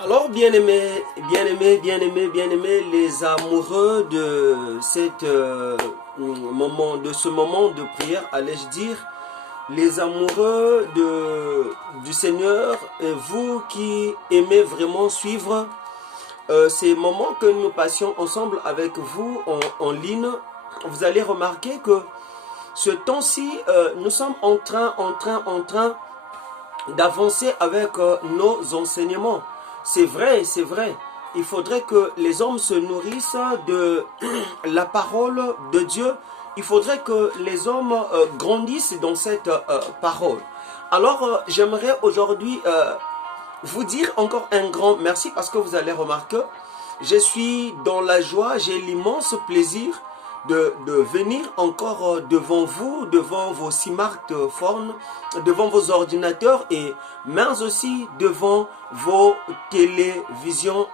Alors, bien-aimés, les amoureux de ce moment de prière, allais-je dire, les amoureux du Seigneur, et vous qui aimez vraiment suivre ces moments que nous passions ensemble avec vous en ligne, vous allez remarquer que ce temps-ci, nous sommes en train d'avancer avec nos enseignements. C'est vrai, c'est vrai. Il faudrait que les hommes se nourrissent de la parole de Dieu. Il faudrait que les hommes grandissent dans cette parole. Alors, j'aimerais aujourd'hui vous dire encore un grand merci parce que vous allez remarquer, je suis dans la joie, j'ai l'immense plaisir de venir encore devant vous, devant vos smartphones, devant vos ordinateurs et mais aussi devant vos télévisions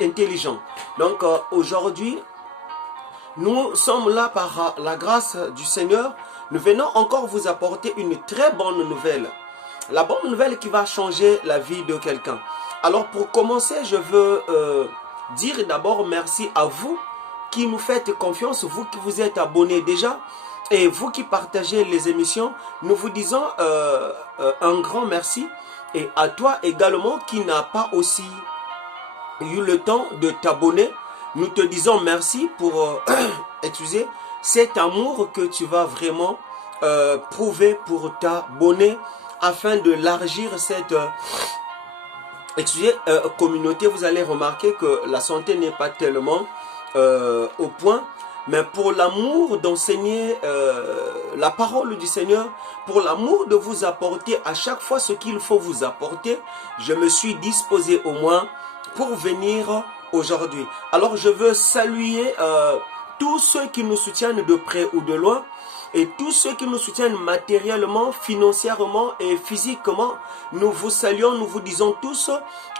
intelligentes. Donc aujourd'hui, nous sommes là par la grâce du Seigneur. Nous venons encore vous apporter une très bonne nouvelle. La bonne nouvelle qui va changer la vie de quelqu'un. Alors pour commencer, je veux dire d'abord merci à vous qui nous faites confiance, vous qui vous êtes abonnés déjà et vous qui partagez les émissions. Nous vous disons un grand merci et à toi également qui n'a pas aussi eu le temps de t'abonner. Nous te disons merci pour excusez, cet amour que tu vas vraiment prouver pour t'abonner afin de l'élargir cette communauté. Vous allez remarquer que la santé n'est pas tellement au point, mais pour l'amour d'enseigner la parole du Seigneur, pour l'amour de vous apporter à chaque fois ce qu'il faut vous apporter, je me suis disposé au moins pour venir aujourd'hui. Alors je veux saluer tous ceux qui nous soutiennent de près ou de loin, et tous ceux qui nous soutiennent matériellement, financièrement et physiquement. Nous vous saluons, nous vous disons tous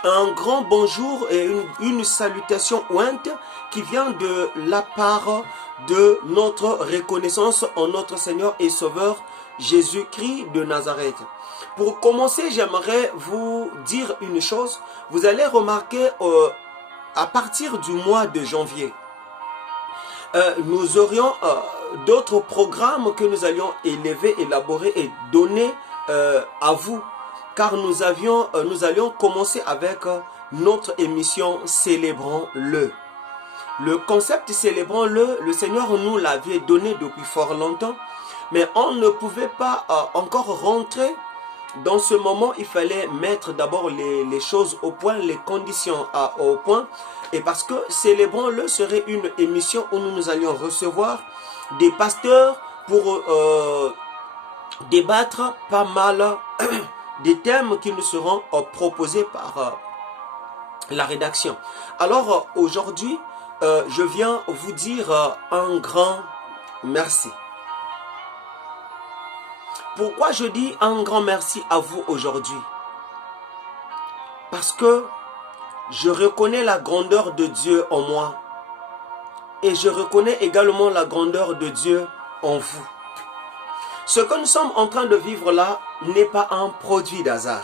un grand bonjour et une salutation ointe qui vient de la part de notre reconnaissance en notre Seigneur et Sauveur Jésus-Christ de Nazareth. Pour commencer, j'aimerais vous dire une chose. Vous allez remarquer à partir du mois de janvier, nous aurions d'autres programmes que nous allions élaborer et donner à vous. Car nous allions commencer avec notre émission Célébrons-le. Le concept Célébrons-le, le Seigneur nous l'avait donné depuis fort longtemps. Mais on ne pouvait pas encore rentrer dans ce moment. Il fallait mettre d'abord les choses au point, les conditions au point. Et parce que Célébrons-le serait une émission où nous allions recevoir des pasteurs pour débattre pas mal des thèmes qui nous seront proposés par la rédaction. Alors aujourd'hui, je viens vous dire un grand merci. Pourquoi je dis un grand merci à vous aujourd'hui? Parce que je reconnais la grandeur de Dieu en moi. Et je reconnais également la grandeur de Dieu en vous. Ce que nous sommes en train de vivre là n'est pas un produit d'hasard.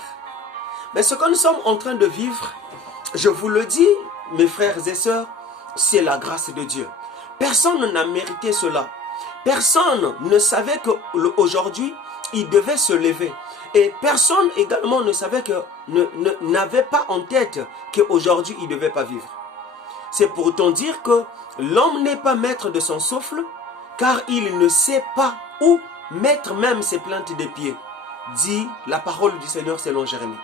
Mais ce que nous sommes en train de vivre, je vous le dis, mes frères et sœurs, c'est la grâce de Dieu. Personne n'a mérité cela. Personne ne savait qu'aujourd'hui, il devait se lever. Et personne également ne savait n'avait pas en tête qu'aujourd'hui, il ne devait pas vivre. C'est pourtant dire que l'homme n'est pas maître de son souffle, car il ne sait pas où mettre même ses plantes des pieds, dit la parole du Seigneur selon Jérémie.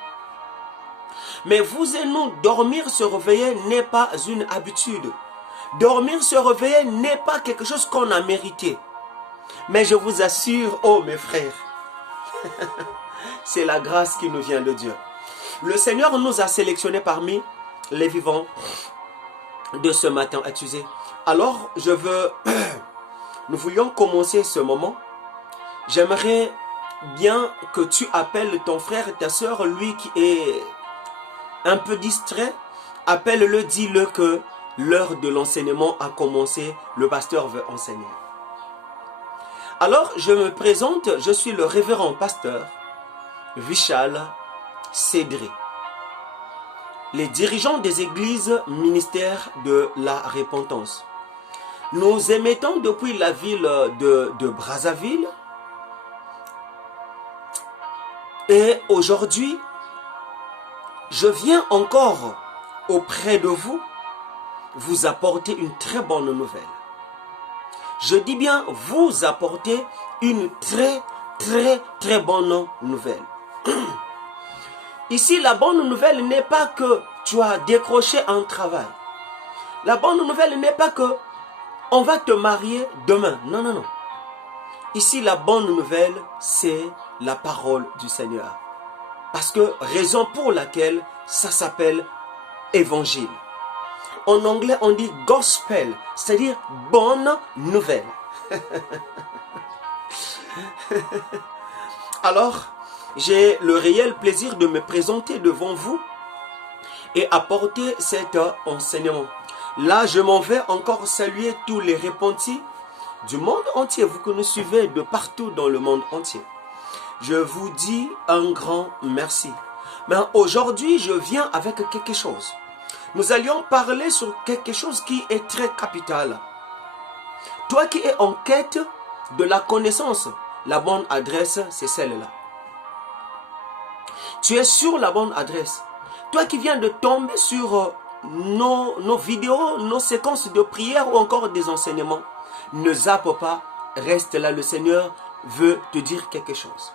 Mais vous et nous, dormir, se réveiller n'est pas une habitude. Dormir, se réveiller n'est pas quelque chose qu'on a mérité. Mais je vous assure, oh mes frères, c'est la grâce qui nous vient de Dieu. Le Seigneur nous a sélectionnés parmi les vivants de ce matin, accusé. Alors, nous voulions commencer ce moment. J'aimerais bien que tu appelles ton frère et ta soeur, lui qui est un peu distrait. Appelle-le, dis-le que l'heure de l'enseignement a commencé, le pasteur veut enseigner. Alors, je me présente, je suis le révérend pasteur Vishal Cédré. les dirigeants des églises ministères de la repentance. Nous émettons depuis la ville de Brazzaville et aujourd'hui, je viens encore auprès de vous apporter une très bonne nouvelle. Je dis bien vous apporter une très bonne nouvelle. Ici, la bonne nouvelle n'est pas que tu as décroché un travail. La bonne nouvelle n'est pas que on va te marier demain. Non, non, non. Ici, la bonne nouvelle, c'est la parole du Seigneur. Parce que, raison pour laquelle ça s'appelle évangile. En anglais, on dit gospel, c'est-à-dire bonne nouvelle. Alors, j'ai le réel plaisir de me présenter devant vous et apporter cet enseignement. Là, je m'en vais encore saluer tous les repentis du monde entier, vous que nous suivez de partout dans le monde entier. Je vous dis un grand merci. Mais aujourd'hui, je viens avec quelque chose. Nous allions parler sur quelque chose qui est très capital. Toi qui es en quête de la connaissance, la bonne adresse, c'est celle-là. Tu es sur la bonne adresse. Toi qui viens de tomber sur nos vidéos, nos séquences de prière ou encore des enseignements, ne zappe pas, reste là, le Seigneur veut te dire quelque chose.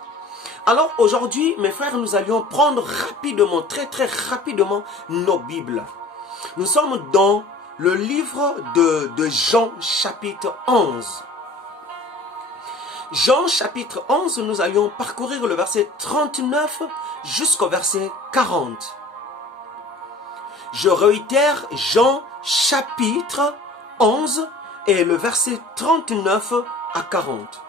Alors aujourd'hui, mes frères, nous allions prendre rapidement, très rapidement nos Bibles. Nous sommes dans le livre de Jean chapitre 11. Jean chapitre 11, nous allions parcourir le verset 39 jusqu'au verset 40. Je réitère Jean chapitre 11 et le verset 39 à 40.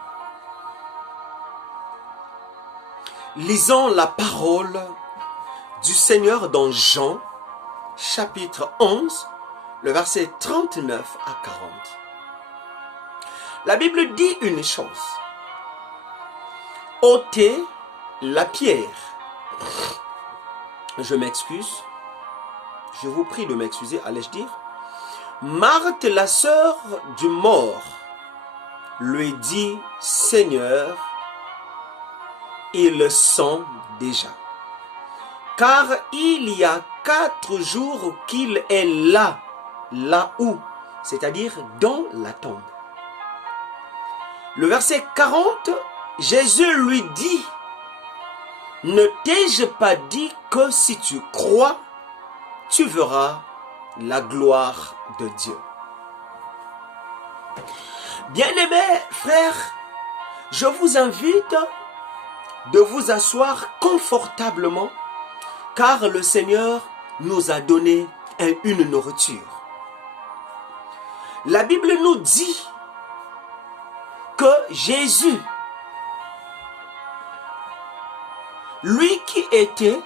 Lisons la parole du Seigneur dans Jean chapitre 11, le verset 39 à 40. La Bible dit une chose. Ôtez la pierre. Je m'excuse. Je vous prie de m'excuser, allais-je dire. Marthe, la sœur du mort, lui dit, Seigneur, ils sont déjà. Car il y a 4 jours qu'il est là où, c'est-à-dire dans la tombe. Le verset 40, Jésus lui dit, ne t'ai-je pas dit que si tu crois, tu verras la gloire de Dieu. Bien-aimés frères, je vous invite de vous asseoir confortablement car le Seigneur nous a donné une nourriture. La Bible nous dit que Jésus, lui qui était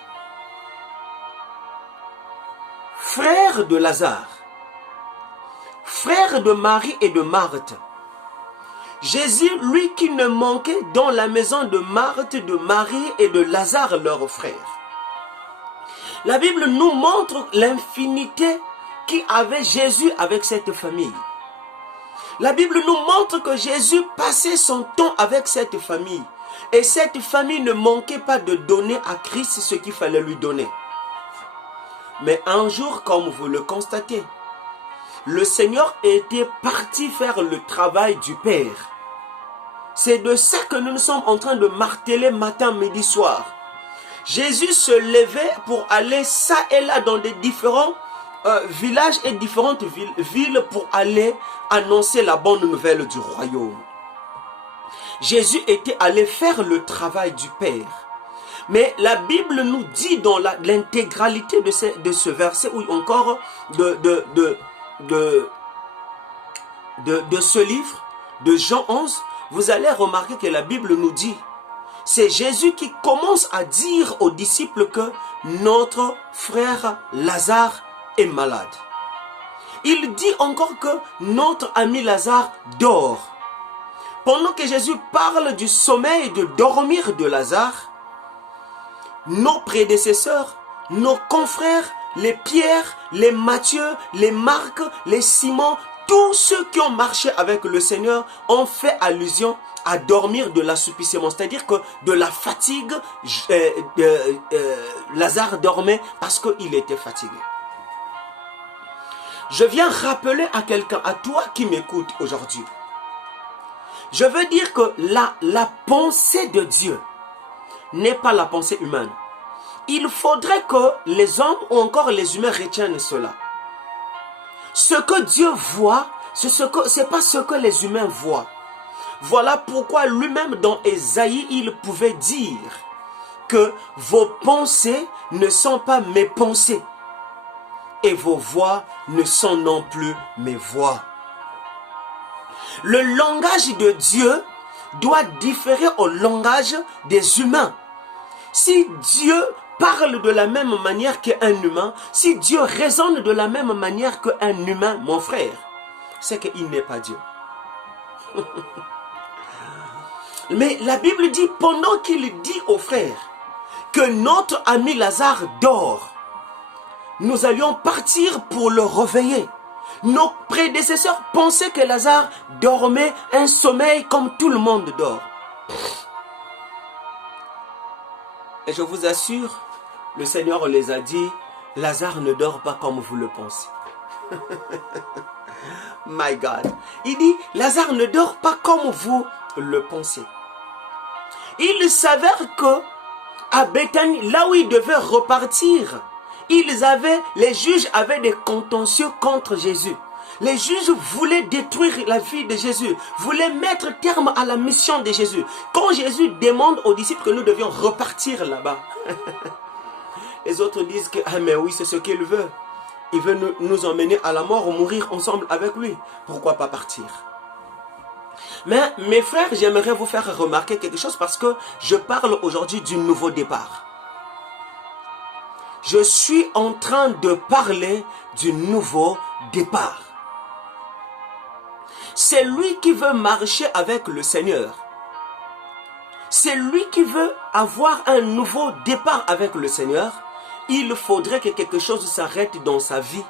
frère de Lazare, frère de Marie et de Marthe, Jésus, lui qui ne manquait dans la maison de Marthe, de Marie et de Lazare, leurs frères. La Bible nous montre l'infinité qu'avait Jésus avec cette famille. La Bible nous montre que Jésus passait son temps avec cette famille. Et cette famille ne manquait pas de donner à Christ ce qu'il fallait lui donner. Mais un jour, comme vous le constatez, le Seigneur était parti faire le travail du Père. C'est de ça que nous sommes en train de marteler matin, midi, soir. Jésus se levait pour aller ça et là dans des différents villages et différentes villes pour aller annoncer la bonne nouvelle du royaume. Jésus était allé faire le travail du Père. Mais la Bible nous dit dans l'intégralité de ce verset, ou encore de ce livre, de Jean 11, vous allez remarquer que la Bible nous dit, c'est Jésus qui commence à dire aux disciples que notre frère Lazare est malade. Il dit encore que notre ami Lazare dort. Pendant que Jésus parle du sommeil de dormir de Lazare, nos prédécesseurs, nos confrères les Pierre, les Matthieu, les Marc, les Simon, tous ceux qui ont marché avec le Seigneur ont fait allusion à dormir de l'assoupissement. C'est-à-dire que de la fatigue, Lazare dormait parce qu'il était fatigué. Je viens rappeler à quelqu'un, à toi qui m'écoute aujourd'hui. Je veux dire que la pensée de Dieu n'est pas la pensée humaine. Il faudrait que les hommes ou encore les humains retiennent cela. Ce que Dieu voit, c'est pas ce que les humains voient. Voilà pourquoi lui-même dans Ésaïe, il pouvait dire que vos pensées ne sont pas mes pensées et vos voix ne sont non plus mes voix. Le langage de Dieu doit différer au langage des humains. Si Dieu parle de la même manière qu'un humain, si Dieu raisonne de la même manière qu'un humain, mon frère, c'est qu'il n'est pas Dieu. Mais la Bible dit, pendant qu'il dit aux frères que notre ami Lazare dort, nous allions partir pour le réveiller. Nos prédécesseurs pensaient que Lazare dormait un sommeil comme tout le monde dort. Et je vous assure, le Seigneur les a dit, Lazare ne dort pas comme vous le pensez. My God. Il dit, Lazare ne dort pas comme vous le pensez. Il s'avère que à Béthanie, là où ils devaient repartir, les juges avaient des contentieux contre Jésus. Les juges voulaient détruire la vie de Jésus, voulaient mettre terme à la mission de Jésus. Quand Jésus demande aux disciples que nous devions repartir là-bas, les autres disent que, ah mais oui, c'est ce qu'il veut. Il veut nous emmener à la mort ou mourir ensemble avec lui. Pourquoi pas partir? Mais mes frères, j'aimerais vous faire remarquer quelque chose parce que je parle aujourd'hui du nouveau départ. Je suis en train de parler du nouveau départ. C'est lui qui veut marcher avec le Seigneur. C'est lui qui veut avoir un nouveau départ avec le Seigneur. Il faudrait que quelque chose s'arrête dans sa vie.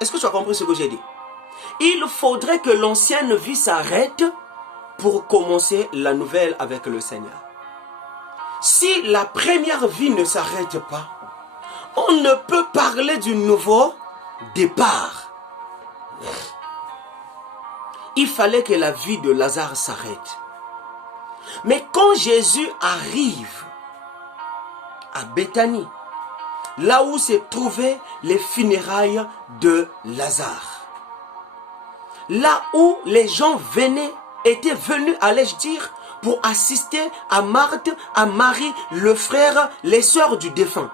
Est-ce que tu as compris ce que j'ai dit? Il faudrait que l'ancienne vie s'arrête pour commencer la nouvelle avec le Seigneur. Si la première vie ne s'arrête pas, on ne peut parler du nouveau départ. Il fallait que la vie de Lazare s'arrête. Mais quand Jésus arrive à Béthanie, là où se trouvaient les funérailles de Lazare, là où les gens étaient venus, allais-je dire, pour assister à Marthe, à Marie, le frère, les sœurs du défunt.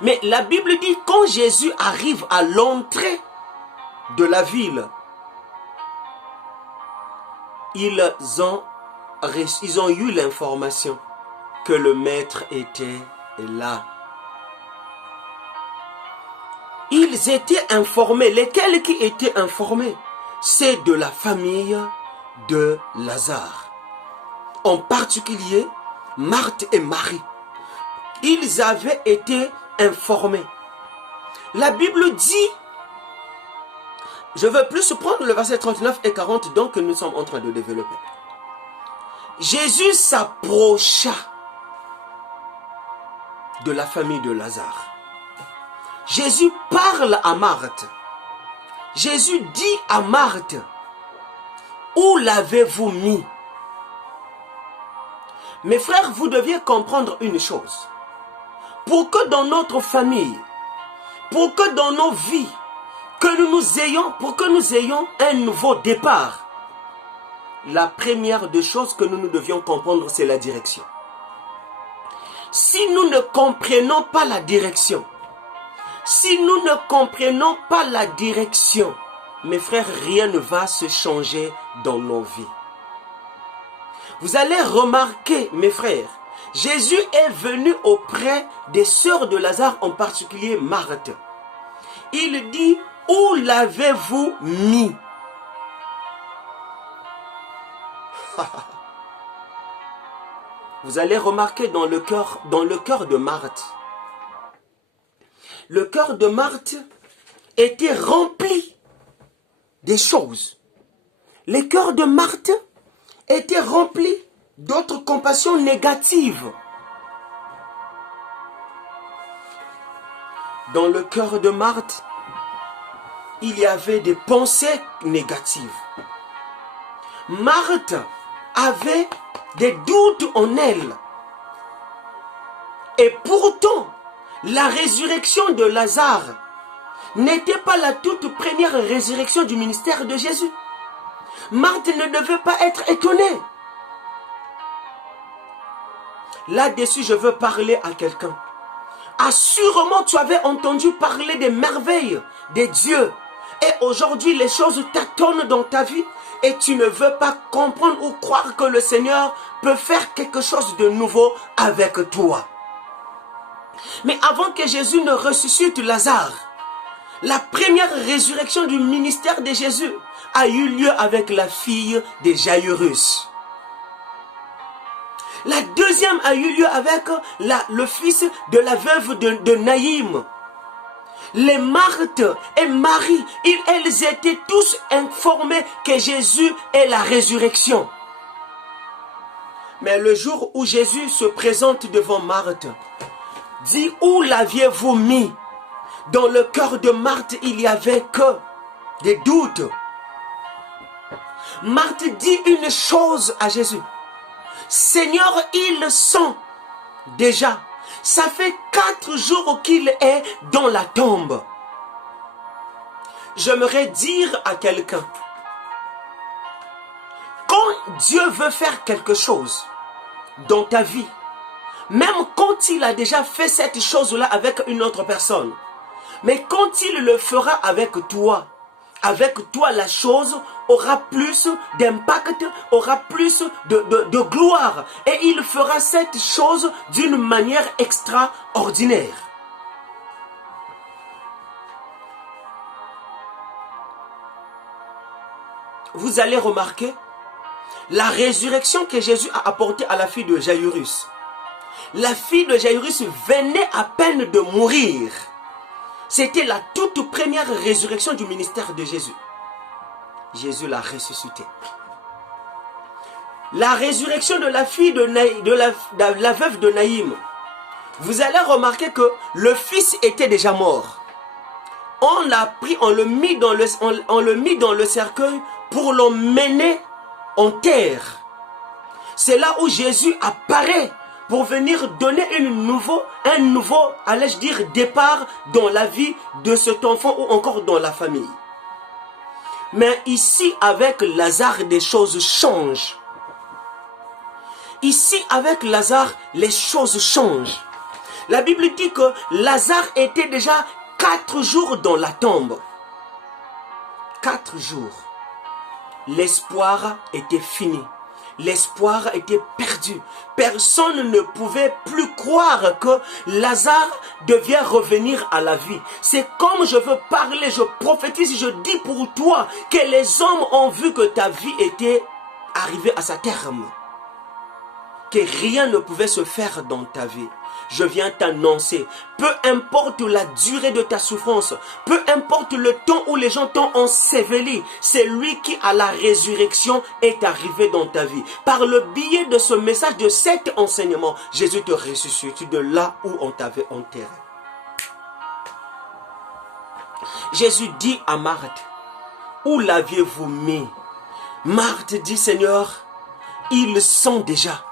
Mais la Bible dit, quand Jésus arrive à l'entrée de la ville, ils ont eu l'information que le maître était là. Ils étaient informés. Lesquels qui étaient informés? C'est de la famille de Lazare. En particulier, Marthe et Marie. Ils avaient été informés. La Bible dit, je veux plus prendre le verset 39 et 40, donc nous sommes en train de développer. Jésus s'approcha de la famille de Lazare. Jésus parle à Marthe. Jésus dit à Marthe, où l'avez-vous mis? Mes frères, vous deviez comprendre une chose. Pour que dans notre famille, pour que dans nos vies, pour que nous ayons un nouveau départ, la première des choses que nous devions comprendre, c'est la direction. Si nous ne comprenons pas la direction, mes frères, rien ne va se changer dans nos vies. Vous allez remarquer, mes frères, Jésus est venu auprès des sœurs de Lazare, en particulier Marthe. Il dit, où l'avez-vous mis? Vous allez remarquer dans le cœur de Marthe, le cœur de Marthe était rempli des choses. Le cœur de Marthe était rempli d'autres compassions négatives. Dans le cœur de Marthe, il y avait des pensées négatives. Marthe avait des doutes en elle. Et pourtant, la résurrection de Lazare n'était pas la toute première résurrection du ministère de Jésus. Marthe ne devait pas être étonnée. Là-dessus, je veux parler à quelqu'un. Assurément, tu avais entendu parler des merveilles de Dieu. Et aujourd'hui, les choses tâtonnent dans ta vie et tu ne veux pas comprendre ou croire que le Seigneur peut faire quelque chose de nouveau avec toi. Mais avant que Jésus ne ressuscite Lazare, la première résurrection du ministère de Jésus a eu lieu avec la fille de Jairus. La deuxième a eu lieu avec le fils de la veuve de Naïm. Les Marthe et Marie, elles étaient tous informées que Jésus est la résurrection. Mais le jour où Jésus se présente devant Marthe, dit: où l'aviez-vous mis? Dans le cœur de Marthe, il n'y avait que des doutes. Marthe dit une chose à Jésus: Seigneur, il sent déjà. Ça fait 4 jours qu'il est dans la tombe. J'aimerais dire à quelqu'un, quand Dieu veut faire quelque chose dans ta vie, même quand il a déjà fait cette chose-là avec une autre personne, mais quand il le fera avec toi, la chose aura plus d'impact, aura plus de gloire. Et il fera cette chose d'une manière extraordinaire. Vous allez remarquer la résurrection que Jésus a apportée à la fille de Jairus. La fille de Jairus venait à peine de mourir. C'était la toute première résurrection du ministère de Jésus. Jésus l'a ressuscité. La résurrection de la fille de la veuve de Naïm. Vous allez remarquer que le fils était déjà mort. On l'a pris, on le mit dans le cercueil pour l'emmener en terre. C'est là où Jésus apparaît pour venir donner un nouveau, allais-je dire, départ dans la vie de cet enfant ou encore dans la famille. Mais ici, avec Lazare, des choses changent. Ici, avec Lazare, les choses changent. La Bible dit que Lazare était déjà 4 jours dans la tombe. 4 jours. L'espoir était fini. L'espoir était perdu. Personne ne pouvait plus croire que Lazare devait revenir à la vie. C'est comme je veux parler, je prophétise, je dis pour toi que les hommes ont vu que ta vie était arrivée à sa terme. Que rien ne pouvait se faire dans ta vie. Je viens t'annoncer, peu importe la durée de ta souffrance, peu importe le temps où les gens t'ont enseveli, c'est lui qui à la résurrection est arrivé dans ta vie. Par le biais de ce message, de cet enseignement, Jésus te ressuscite de là où on t'avait enterré. Jésus dit à Marthe, où l'aviez-vous mis? Marthe dit, Seigneur, ils sont déjà.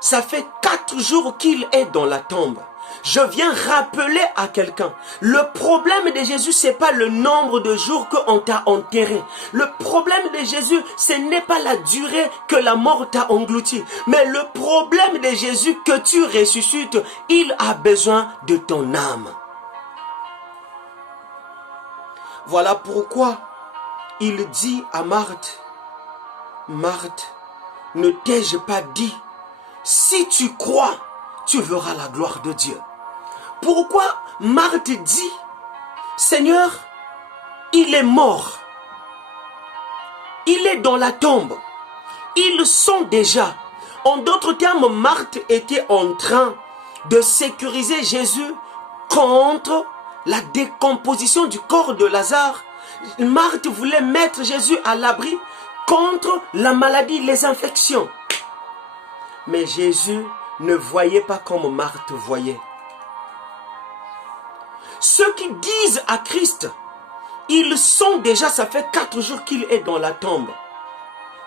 Ça fait 4 jours qu'il est dans la tombe. Je viens rappeler à quelqu'un, le problème de Jésus, ce n'est pas le nombre de jours qu'on t'a enterré. Le problème de Jésus, ce n'est pas la durée que la mort t'a englouti. Mais le problème de Jésus, que tu ressuscites, il a besoin de ton âme. Voilà pourquoi il dit à Marthe, Marthe, ne t'ai-je pas dit, si tu crois, tu verras la gloire de Dieu. Pourquoi Marthe dit, Seigneur, il est mort. Il est dans la tombe. Ils sont déjà. En d'autres termes, Marthe était en train de sécuriser Jésus contre la décomposition du corps de Lazare, Marthe voulait mettre Jésus à l'abri contre la maladie, les infections. Mais Jésus ne voyait pas comme Marthe voyait. Ceux qui disent à Christ, ils sont déjà, ça fait 4 jours qu'il est dans la tombe.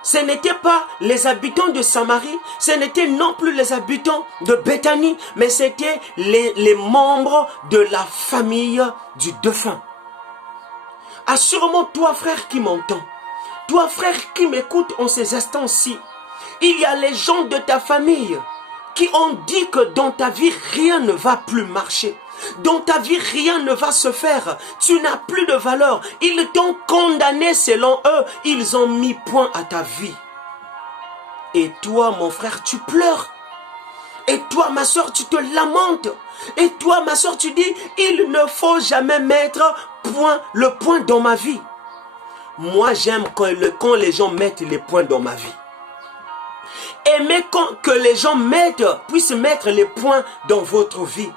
Ce n'étaient pas les habitants de Samarie, ce n'étaient non plus les habitants de Béthanie, mais c'était les membres de la famille du défunt. Assurément, toi frère qui m'entends, toi frère qui m'écoute en ces instants-ci, il y a les gens de ta famille qui ont dit que dans ta vie, rien ne va plus marcher. Dans ta vie, rien ne va se faire. Tu n'as plus de valeur. Ils t'ont condamné selon eux. Ils ont mis point à ta vie. Et toi, mon frère, tu pleures. Et toi, ma soeur, tu te lamentes. Et toi, ma soeur, tu dis, il ne faut jamais mettre le point dans ma vie. Moi, j'aime quand les gens mettent les points dans ma vie. Aimez que les gens puissent mettre les points dans votre vie.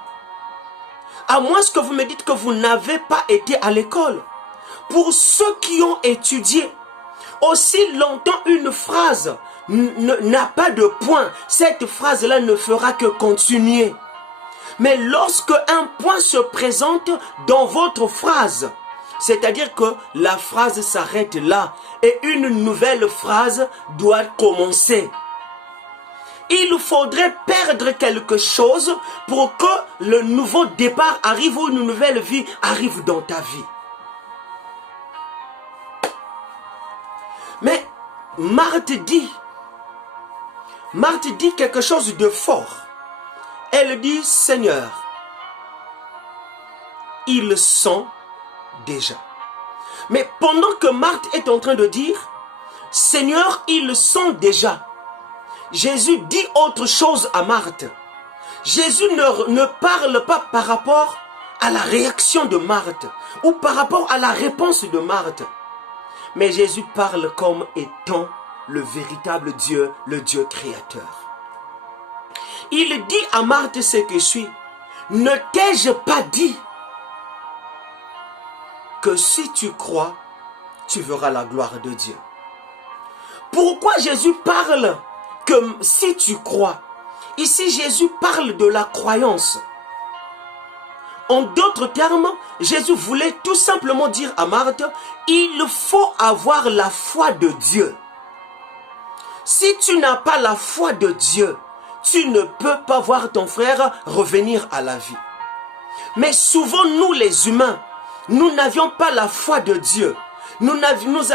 À moins que vous me dites que vous n'avez pas été à l'école. Pour ceux qui ont étudié, aussi longtemps une phrase n'a pas de point, cette phrase-là ne fera que continuer. Mais lorsque un point se présente dans votre phrase, c'est-à-dire que la phrase s'arrête là et une nouvelle phrase doit commencer. Il faudrait perdre quelque chose pour que le nouveau départ arrive ou une nouvelle vie arrive dans ta vie. Mais Marthe dit quelque chose de fort. Elle dit, Seigneur, ils sont déjà. Mais pendant que Marthe est en train de dire, Seigneur, ils sont déjà, Jésus dit autre chose à Marthe. Jésus ne parle pas par rapport à la réaction de Marthe ou par rapport à la réponse de Marthe. Mais Jésus parle comme étant le véritable Dieu, le Dieu créateur. Il dit à Marthe ce que suit. Ne t'ai-je pas dit que si tu crois, tu verras la gloire de Dieu? Pourquoi Jésus parle que si tu crois? Ici, Jésus parle de la croyance. En d'autres termes, Jésus voulait tout simplement dire à Marthe, il faut avoir la foi de Dieu. Si tu n'as pas la foi de Dieu, tu ne peux pas voir ton frère revenir à la vie. Mais souvent, nous les humains, nous n'avions pas la foi de Dieu. Nous avions